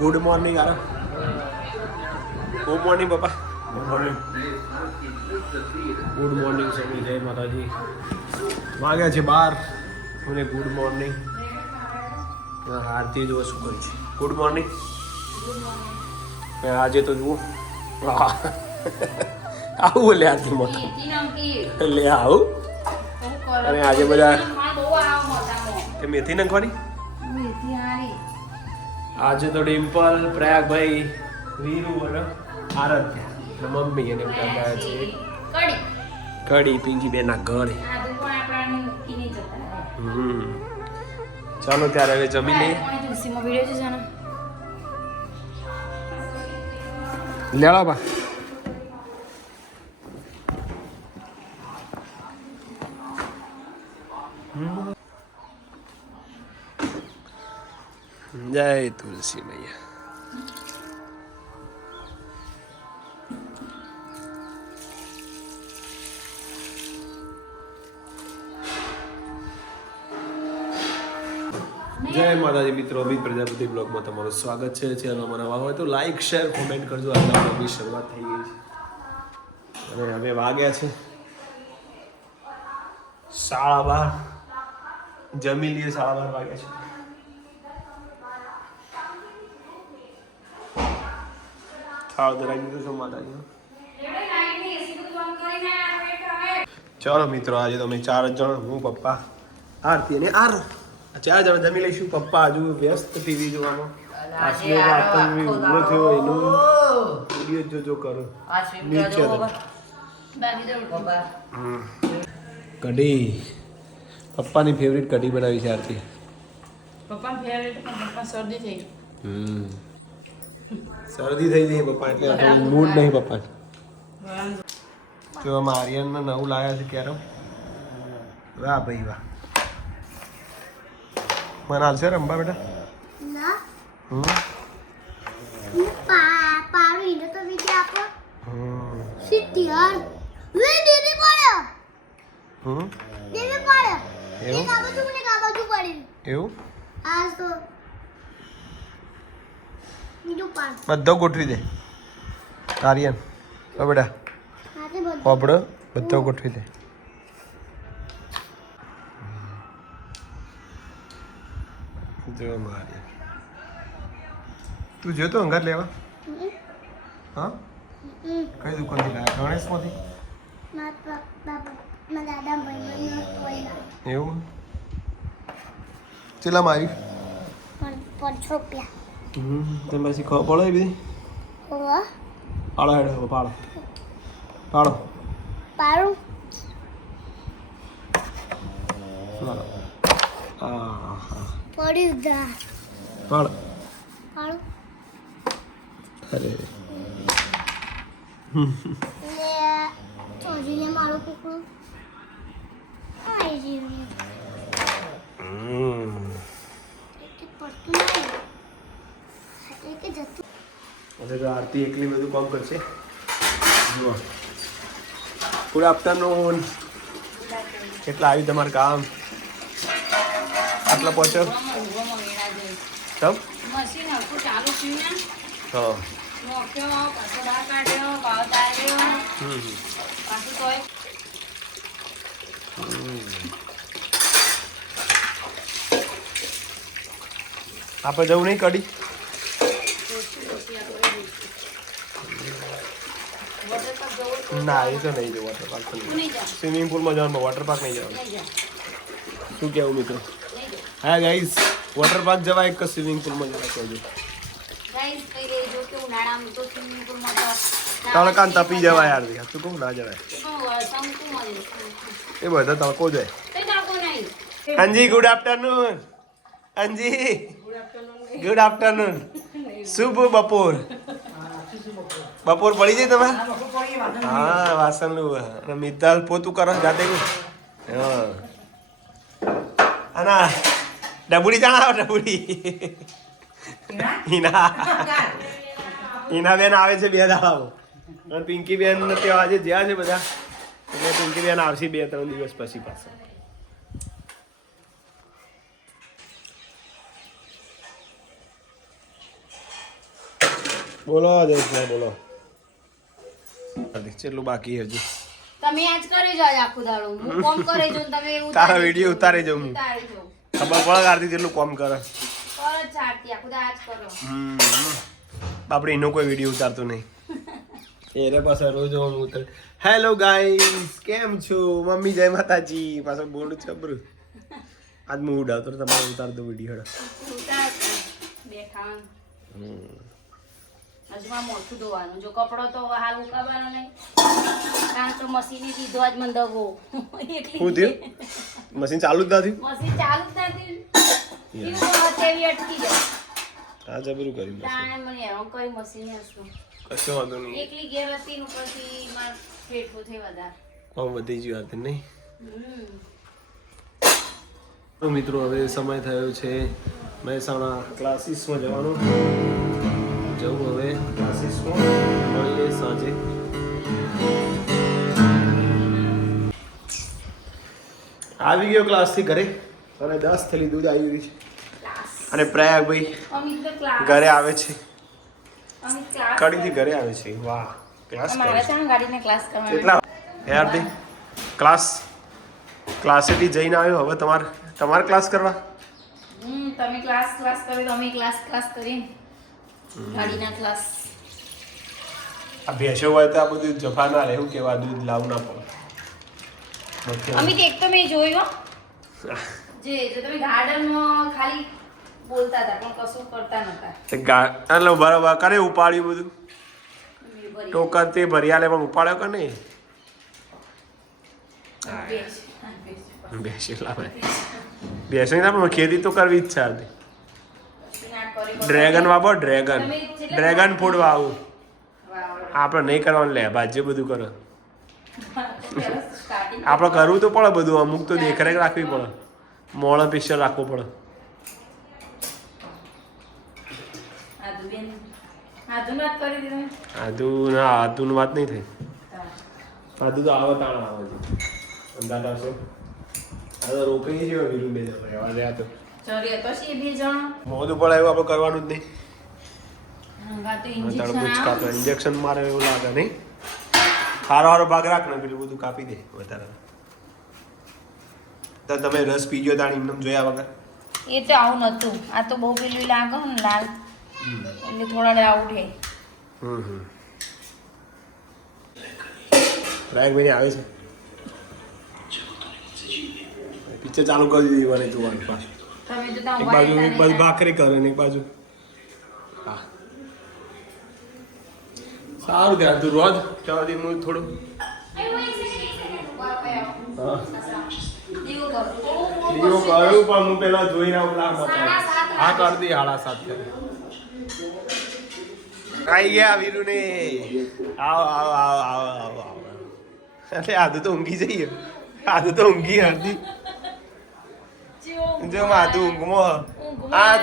Good morning યાર good morning પપ્પા good morning સૌને જય માતાજી વાગ્યા છે બાર. મને ગુડ મોર્નિંગ આરતી જો શું કરી છે ગુડ મોર્નિંગ આજે તો જુઓ. આવું બોલે આરતી મોટા. લે આવું. અને આજે બધા- મેથી નાખવાની? આજે તો ડિમ્પલ પ્રયાગભાઈ વીરુ અને આરાધ્યા. અને મમ્મી એને બધા છે. કડી. પિંકી બેના ઘરે. હમ. ચાલો ત્યારે હવે જમી લઈએ. લેવા બા. જય તુલસી મૈયા જય માતાજી મિત્રો અમિત પ્રજાપતિ બ્લોગમાં તમારું સ્વાગત છે. ચેનલમાં નવા હોય તો લાઈક શેર કોમેન્ટ કરજો. આજના બ્લોગની શરૂઆત થઈ ગઈ છે. અને હવે વાગ્યા છે સાડા બાર. જમી લઈએ, સાડા બાર વાગ્યા છે. થાળ ધરાવી દીધો માતાજી ચાલો મિત્રો આજે તમે ચાર જણ હું પપ્પા આરતી અને આર. ચાર જણ જમી લઈશું. પપ્પા હજુ વ્યસ્ત ટીવી જોવામાં આશરે આપણ ઊભો થયો એનું વીડિયો જોજો કરો. નીચે કઢી. પપ્પાની ફેવરિટ કઢી બનાવી છે આરતી. પપ્પા ફેવરિટ પણ પપ્પા શરદી થઈ હમ. શરદી થઈ ગઈ પપ્પા એટલે મૂડ નહીં પપ્પા. જો આમાં આર્યનને નવું લાવ્યા છે કેરમ. વાહ ભાઈ વાહ. મને હાલશે રમવા બેટા? એવું? એવું? આજ તો બધો ગોઠવી દે. આર્યન ઓ બેટા હાથે બધો. ગોઠવી દે. જો મારી તું જોયો તો અંગાત લેવા? હા? કઈ દુકાનથી લાવ્યા ગણેશમાંથી? એવું? ચેલામાં આવી પાંચસો રૂપિયા તમે પછી ખબર પડે એ બધી પાડો હેડો હવે પાડો પાડો પાડું પાડો દા પાડો પાડું અરે ને ચોજીને મારું કુકડું આઈ જીવું હમ પડતું એક જતું હવે તો આરતી એકલી બધું કામ કરશે? જુઓ ગુડ આફ્ટરનૂન. કેટલા આવી તમારું કામ? આટલા પહોંચો. તમ? આપણે જવું નહીં કડી વોટર પાર્ક જવું તો ના એ તો નહીં જવું વોટર પાર્ક તું સ્વિમિંગ પુલમાં જવાનું વોટર પાર્ક નહીં જવાનું. શું કહેવું મિત્રો? હા ગાઈઝ વોટર પાર્ક જવાય કે સ્વિમિંગ પુલમાં જવાય કહેજો ગાઈસ કઈ રહેજો કે ઉનાળામાં તો સ્વિમિંગ પૂલમાં તો તડકાને તપી જવાય યાર સાચું કહું ના જવાય. એ બધા તડકો જાય અંજી ગુડ આફ્ટરનૂન અંજી ગુડ આફ્ટરનૂન શુભ બપોર. બપોર પડી જાય તમારે? હા વાસણનું અને મિત્તાલ પોતું કરો જાતે હા. અને ડબુડી જાણા આવે ડબુડી? હિના હિના બેન આવે છે બે દાડાઓ. અને પિંકી બેન ત્યાં આજે જ્યાં છે બધા. એટલે પિંકી બેન આવશે બે ત્રણ દિવસ પછી પાછા. બોલો જયેશભાઈ બોલો. કેટલું બાકી હજુ. તમે આજ કરી જો આજ આખું દાડો. હું કોમ કરે જો તમે એવું તારા વીડિયો ઉતારે જો હું. ઉતારી જો ખબર પડે આરતી જેટલું કોમ કરે. કરો જ આરતી આખું દાડ આજ કરો. હમ. બાપડે એનો કોઈ વીડિયો ઉતારતો નહીં. એને પાછા રોજ હું ઉતર. હેલો ગાઈસ કેમ છો? મમ્મી જય માતાજી. પાછો બોલું છબરું આજ હું ઉડાવતો તમારે ઉતાર દો વીડિયો ઉતાર હમ. ખાવાનું હજુ મોઠું ધોવાનું. જો કપડો તો હાલ ઉકાવવાનો નહીં. કારણ તો મશીને દીધો આજ મને દગો. શું થયું? મશીન ચાલુ જ નથી મશીન ચાલુ જ નથી એવું અટકી જાય. હા જબરું કર્યું મશીન. તાણે મને હેરાન કરી મશીને હશું કશો વાંધો નહીં. એકલી ઘેર હતી ને પછી માર પેટવું થઈ વધારે. કોમ વધી ગયું હતું નહીં. તો મિત્રો હવે સમય થયો છે મહેસાણા ક્લાસીસમાં જવાનું. જવું હવે. ક્લાસીસમાં મળીએ સાંજે આવી ગયો ક્લાસથી ઘરે? અને દસ થેલી દૂધ આવી ગયું છે. અને પ્રયાગભાઈ અમિત ઘરે આવે છે. અમિત ક્લાસ કડીથી ઘરે આવે છે? વાહ ક્લાસ કેટલા? યારથી ક્લાસ ક્લાસેથી જઈને આવ્યો. હવે તમારે તમારે ક્લાસ કરવા? તમે ક્લાસ ક્લાસ કરો તો અમે ક્લાસ ક્લાસ કરીએ ગાડીના ક્લાસ આ ભેંસો હોય તો આ બધું જફા ના રહે એવું કેવા દૂધ લાવ ના પડે. અમિત એક તો મેં જોયો જે જો તમે ગાર્ડનમાં ખાલી બોલતા હતા પણ કશું કરતા નતા ગા- એટલે બરાબર કરે ઉપાડ્યું બધું? ટોકર તે ભરિયાલે પણ ઉપાડ્યો કે નહીં? બેસ. બેસી લાવે બેસી ના પણ ખેતી તો કરવી જ છે આજે કશું ના કરી બતાવી. ડ્રેગન વાપો ડ્રેગન ડ્રેગન ફૂડ વાવું. આપણે નહીં કરવાનું લે ભાજ્ય બધું કરો. આપણે કરવું તો પડે બધું અમુક તો દેખરેખ રાખવી પડે. મોળો પિક્ચર રાખવું પડે. આદુ ના આદુની વાત નહીં થઈ. આદુ તો આવે તાણ આવે છે અંદાજ આવશે આ તો રોકાઈ જેવા વીરું બે જણા રહેવા દે આ તો. ચરી પછી છે બે જણ. મોઢું પણ આવ્યું આપણે કરવાનું જ નહીં. તો તડબૂચ injection કાપે. ઇન્જેક્શન મારે એવું લાગે નહીં. હારો હારો ભાગ રાખ ને પેલું બધું કાપી દે વધારે. તો તમે રસ પીજો તાણી એમને જોયા વગર. એ તો આવું નતું. આ તો બહુ પેલું લાગે ને લાલ. એટલે થોડા આવું હે હમ હમ. રાયક ભાઈ આવે છે. પિક્ચર ચાલુ કરી દીધી મને જોવાનું પાછું. તો એક બાજુ એક બાજુ ભાખરી કરે ને એક બાજુ. હા. સારું ધ્યાન તું રોજ ચાર દી હું થોડું. દીવો કરું. પણ હું પેલા લાગ સાડા સાત હા કર દી હાડા સાત કરી ગયા વીરુ ને આવો આવો આવો આવો આવો આવો. અરે આદુ તો ઊંઘી જઈએ. આદુ તો ઊંઘી હતી જો આદુ ઊંઘમાં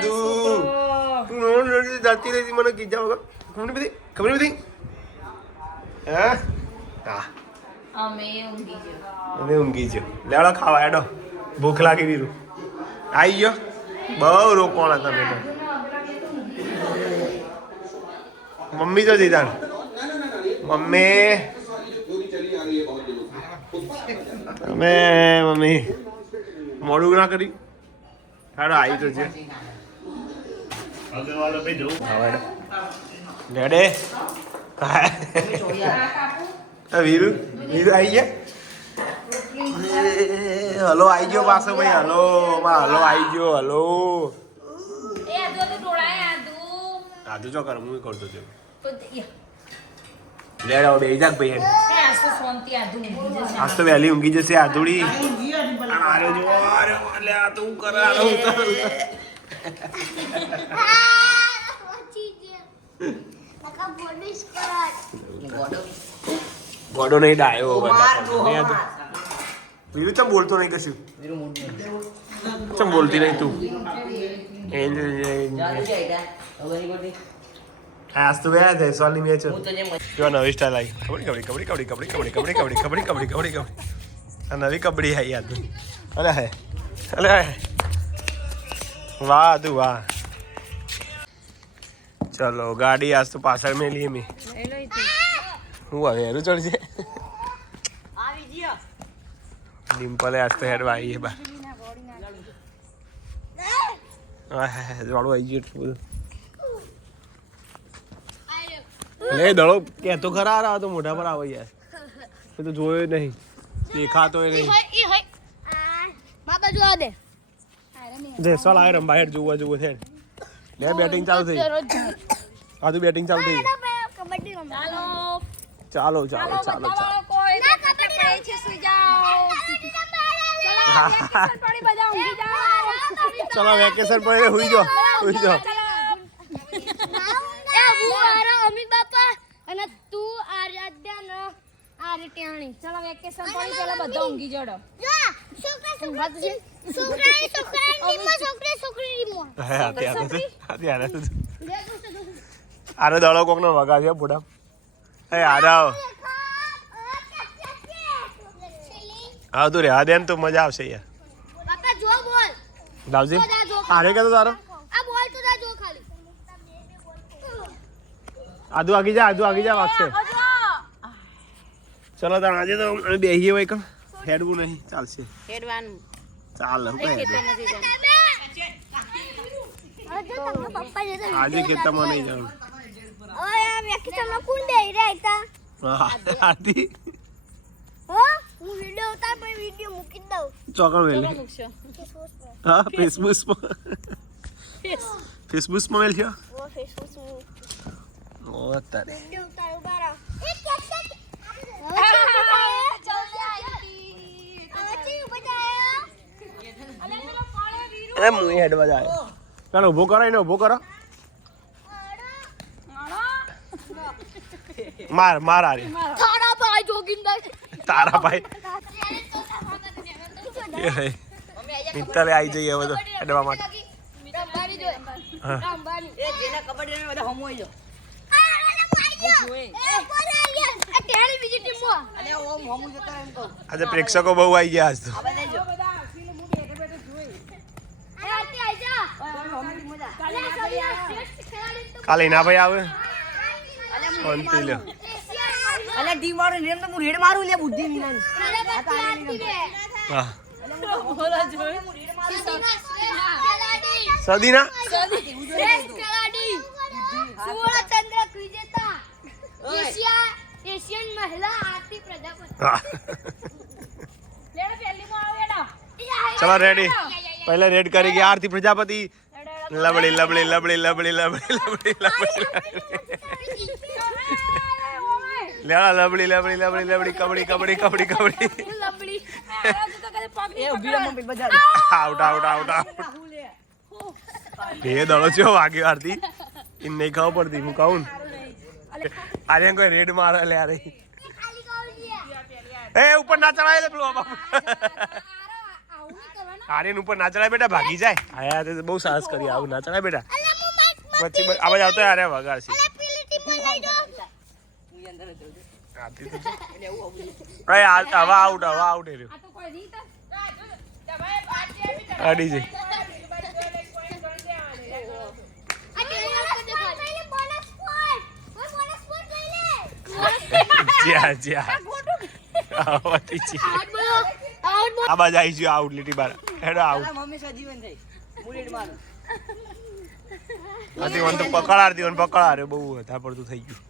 છોકરો. જતી રહી મને કીધા વગર ખબર નથી બધી ખબર બધી હે હા અમે ઊંઘી છે લેવડો ખાવા એડો ભૂખ લાગી વીરું આવી ગયો બહુ રોકોણા તમે તો મમ્મી તો જીતા મમ્મી તમે મમ્મી મોડું ના કરી હાડો આવી તો છે. ડેડે વીરુ વીરુ આવી ગયા? હલો આઈ ગયો પાછો ભાઈ હલો માં હલો આઈ ગયો હલો. એ આદુ આદુ ડોળાય આદુ. આદુ ચો કર હું કરતો છું. લેડાઓ બે જાક ભાઈ આજ તો વહેલી ઊંઘી જશે આધુડી અરે જો અરે એટલે આ તો હું કરે અરે ઉતર. ગોડો નહીં ડાયો બધા બીજું ચમ બોલતો નહીં કશું? ચમ બોલતી નહીં તું? એ આજ તો ગયા છે સોલની મેચ જો નવી સ્ટાઈલ આવી કબડી કબડી કબડ્ડી કબડ્ડી કબડી કબડ્ડી કબડ્ડી કબડી કબડ્ડી કબડ્ડી આ નવી કબડી આવી યાદ અલે હે અલે વાહ તું વાહ ચલો ગાડી આજ તો પાછળ મેં લઈએ મેં હું હવે એનું ચડશે ડિમ્પલે આજ તો હેડવા આવીએ બા વાળું આવી ગયું એટલું બધું લે દડો કે તો ખરા આ તો મોઢા પર આવે યાર એ તો જોયો નહીં દેખાતો નહીં બાબા જોવા દે જેસવાલ આવે રંબા હેડ જોવા જોવું છે લે બેટિંગ ચાલુ થઈ આ તો બેટિંગ ચાલુ થઈ કબડ્ડી રમવા ચાલો ચાલો ચાલો ચાલો ચાલો બાળકો એ ના, તો કબડ્ડી પડે છે સુઈ જાઓ વેકેશન પડી બધા ઊંઘી જાઓ ચલો વેકેશન પડે હુઈ જાઓ હુઈ જાઓ એ હું મારો અમિત બાપા અને તું આરાધ્યા ને આરે ટેણી ચલો વેકેશન પડી પેલા બધા ઊંઘી જડો જો છોકરા છોકરા છોકરા છોકરા નીમો છોકરી છોકરી નીમો હે અત્યારે અત્યારે દળો કોક કોકનો વગા છે બુડા. એ આરાવ હા તું રેવા દે ને તો મજા આવશે યાર બાપા જો બોલ. લાવજી. આરે કે તો તારો. આ બોલ તો જા જો ખાલી. આદુ આગી જા આદુ આગી જા વાગશે. ચલો તાર આજે તો અમે બેહીએ હોય કમ હેડવું નહીં. ચાલશે. હેડવાનું. ચાલ હું કઈ હેડવું. નથી જવાનું. પપ્પા જતા આજે ખેતરમાં નહીં જવાનું ઓય આ વેકેશનમાં કોણ બેહી રહ્યા આરતી હો હું વિડિયો ઉતાર પછી વિડિયો મૂકી દઉં. ચોકણ મેલ. મૂકશો. હા ફેસબુક ફેસબુકમાં મેલ થયો? ઓ તારે વિડિયો ઉતાર ઊભા રહો એક કેપ્ટન એ હું હેડવા જાય ચાલો ઊભો કરો એને ઊભો કરો માર માર આરે તારા ભાઈ જોગિંદર તારા ભાઈ મિત્તલે આવી જઈએ હવે તો હેડવા માટે રંબાની જોઈ હા. રંબાની એ જેના કબડ્ડી રમે બધા હમો જો અને ઓમ હમુ જતા એમ કહું આજે પ્રેક્ષકો બહુ આવી ગયા આજ તો આ બધા જો કાલે ના ભાઈ આવે? શાંતિ લ્યો અલે ડી મારું નિયમ તો હું રેડ મારું લે બુદ્ધિ મિલન હા સદીના એશિયન મહિલા આરતી પ્રજાપતિ ચલો રેડી પહેલા રેડ કરી ગયા આરતી પ્રજાપતિ લબડી લબડી લબડી લબડી લબડી લબડી લબડી લેડા લબડી લબડી લબડી લબડી kabaddi kabaddi kabaddi kabaddi out out out out એ દડો ચો વાગ્યો આરતી એ નહીં ખબર પડતી હું કહું આજે કોઈ રેડ મારે લે આ રહી એ ઉપર ના ચડાય લે પેલો બાપુ આર્યન ઉપર ના ચડાય બેટા ભાગી જાય. આયા તે બહુ સાહસ કરી આવું ના ચડાય બેટા. પછી આવાજ આવતો આર્યા વગાડ છે હવા આઉટ હવા આઉટ એ રહ્યો. આ તો કોઈ રીત અડી જઈ જ્યાં જ્યાં. આવતી છે આ બાજુ આવી ગયો આઉટ લીટી બાર. હેડો આવું. મમ્મી સજીવન થઈ રેડ મારું. આથી મને તો બહુ વધારે પડતું થઈ ગયું.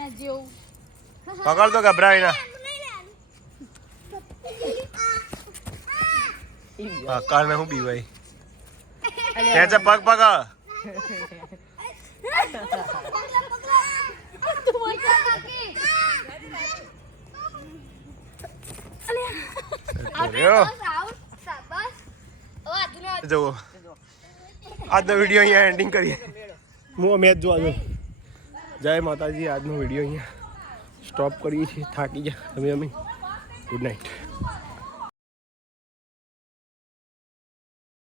ના જેવું. પકડ તો ગભરાય ના પકડ ને હું બીવાય? ત્યાં છે પગ પકડ? રહ્યો જુઓ આજનો વીડિયો અહીંયા એન્ડિંગ કરીએ. હું મેચ જોવા જો જય માતાજી, આજનો વીડિયો અહીંયા સ્ટોપ કરીએ છીએ. થાકી ગયા. તમે અમે. Good night